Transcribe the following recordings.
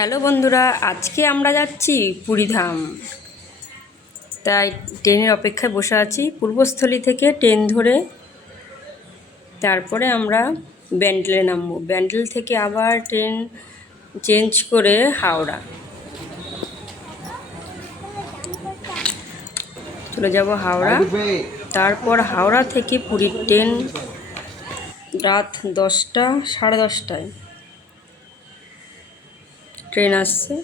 Hello বন্ধুরা, আজকে আমরা যাচ্ছি পুরীধাম। তাই ট্রেনের অপেক্ষায় বসে আছি। পূর্বস্থলী থেকে ট্রেন ধরে তারপরে আমরা ব্যান্ডেলে নামবো। ব্যান্ডেল থেকে আবার ট্রেন চেঞ্জ করে হাওড়া চলে যাব হাওড়া। তারপর হাওড়া থেকে পুরীর ট্রেন রাত 10টা, 10:30টায় ট্রেন আসছে।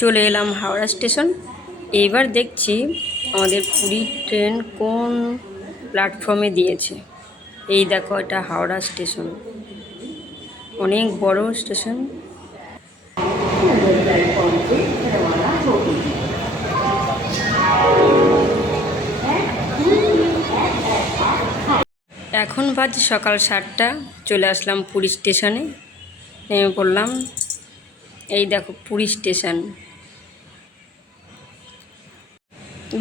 চলে এলাম হাওড়া স্টেশন। এইবার দেখছি আমাদের পুরীর ট্রেন কোন প্ল্যাটফর্মে দিয়েছে। এই দেখো, এটা হাওড়া স্টেশন, অনেক বড় স্টেশন। এখন বাজে সকাল 7টা। চলে আসলাম পুরী স্টেশনে, নেমে পড়লাম। এই দেখো পুরী স্টেশন।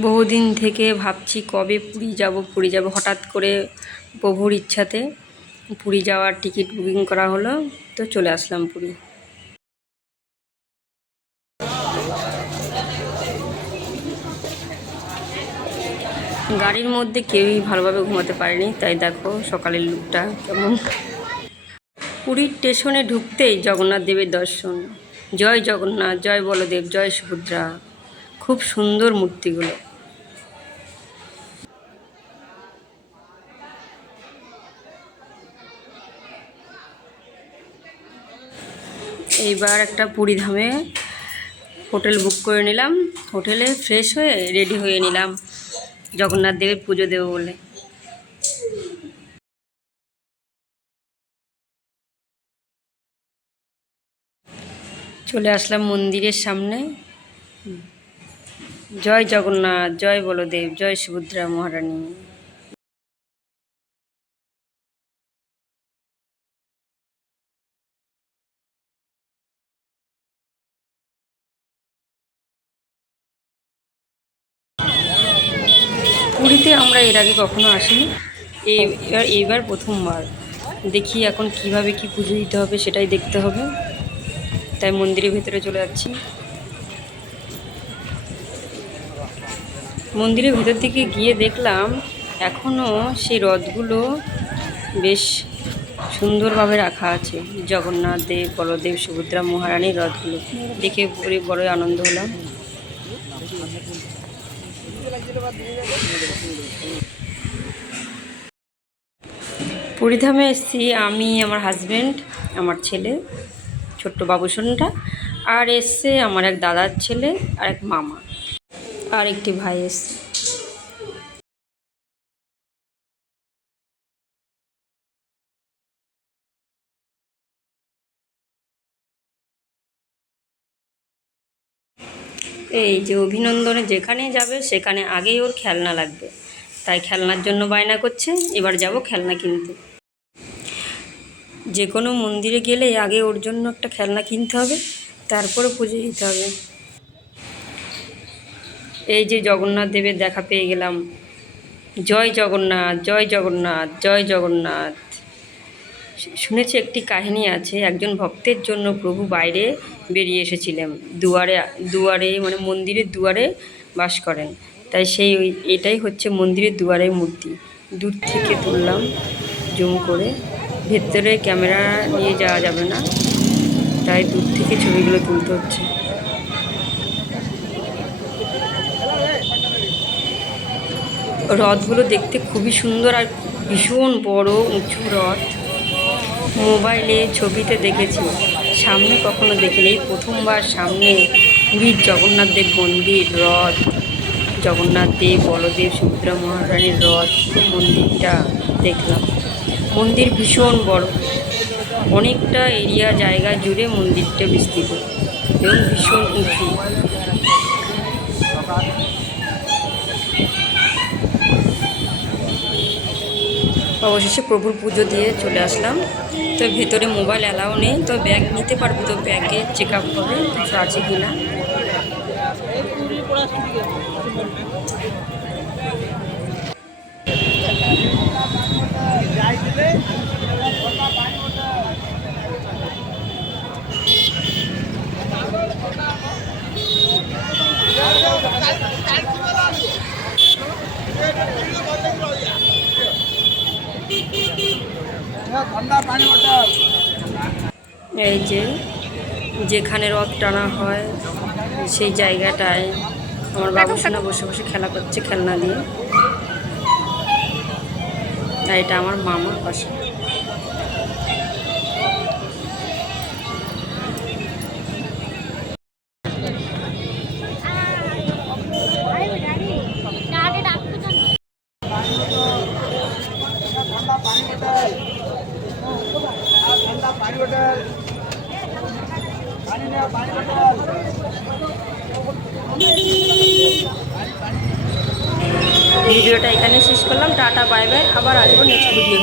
বহুদিন থেকে ভাবছি কবে পুরী যাব। হঠাৎ করে প্রভুর ইচ্ছাতে পুরী যাওয়ার টিকিট বুকিং করা হলো, তো চলে আসলাম পুরী। গাড়ির মধ্যে কেউই ভালোভাবে ঘুমাতে পারেনি, তাই দেখো সকালের লুকটা কেমন। পুরীর স্টেশনে ঢুকতেই জগন্নাথ দেবের দর্শন। জয় জগন্নাথ, জয় বলদেব, জয় সুভদ্রা। খুব সুন্দর মূর্তিগুলো। এইবার একটা পুরীধামে হোটেল বুক করে নিলাম। হোটেলে ফ্রেশ হয়ে রেডি হয়ে নিলাম জগন্নাথ দেবের পুজো দেবো বলে। চলে আসলাম মন্দিরের সামনে। জয় জগন্নাথ, জয় বলদেব, জয় সুভদ্রা মহারানী। পুরীতে আমরা এর আগে কখনো আসিনি, এইবার প্রথমবার। দেখি এখন কিভাবে কি পুজো দিতে হবে সেটাই দেখতে হবে, তাই মন্দিরের ভেতরে চলে যাচ্ছি। মন্দিরের ভেতর দিকে গিয়ে দেখলাম এখনও সেই রথগুলো বেশ সুন্দরভাবে রাখা আছে। জগন্নাথ দেব, বলদেব, সুভদ্রা মহারানীর রথগুলো দেখে বড়ই আনন্দ হলাম। পুরীধামে এসেছি আমি, আমার হাজব্যান্ড, আমার ছেলে ছোট্ট বাবুসোনাটা, আর এসছে আমার এক দাদার ছেলে আর এক মামা আর একটি ভাই এসছে। এই যে অভিনন্দনে যেখানে যাবে সেখানে আগেই ওর খেলনা লাগবে, তাই খেলনার জন্য বায়না করছে। এবার যাব খেলনা কিনতে। যে কোনো মন্দিরে গেলে আগে ওর জন্য একটা খেলনা কিনতে হবে, তারপরে পুজো দিতে হবে। এই যে জগন্নাথ দেবের দেখা পেয়ে গেলাম। জয় জগন্নাথ, জয় জগন্নাথ, জয় জগন্নাথ। শুনেছি একটি কাহিনী আছে, একজন ভক্তের জন্য প্রভু বাইরে বেরিয়ে এসেছিলেন। দুয়ারে মানে মন্দিরের দুয়ারে বাস করেন, তাই এটাই হচ্ছে মন্দিরের দুয়ারের মূর্তি। দূর থেকে তুললাম জুম করে। ভেতরে ক্যামেরা নিয়ে যাওয়া যাবে না, তাই দূর থেকে ছবিগুলো তুলতে হচ্ছে। রথগুলো দেখতে খুবই সুন্দর আর ভীষণ বড় উঁচু রথ। মোবাইলে ছবিতে দেখেছি, সামনে কখনো দেখিনি। এই প্রথমবার সামনে পুরীর জগন্নাথ দেব মন্দির, রথ, জগন্নাথ দেব, বলদেব, সুভদ্রা মহারানীর রথ, মন্দিরটা দেখলাম। মন্দির ভীষণ বড়, অনেকটা এরিয়া জায়গা জুড়ে মন্দিরটা বিস্তৃত এবং ভীষণ উঁচু। অবশেষে প্রভুর পুজো দিয়ে চলে আসলাম। তো ভেতরে মোবাইল অ্যালাউ নেই, তো ব্যাগ নিতে পারবো, তো ব্যাগে চেক আপ হবে কিছু আছে কি না। এই যে যেখানে রথ টানা হয় সেই জায়গাটায় আমার বাবুসোনা বসে বসে খেলা করছে খেলনা দিয়ে। আর এটা আমার মামার বাসা। ভিডিওটা এখানে শেষ করলাম। টাটা বাই বাই, আবার আসবো নেক্সট ভিডিও।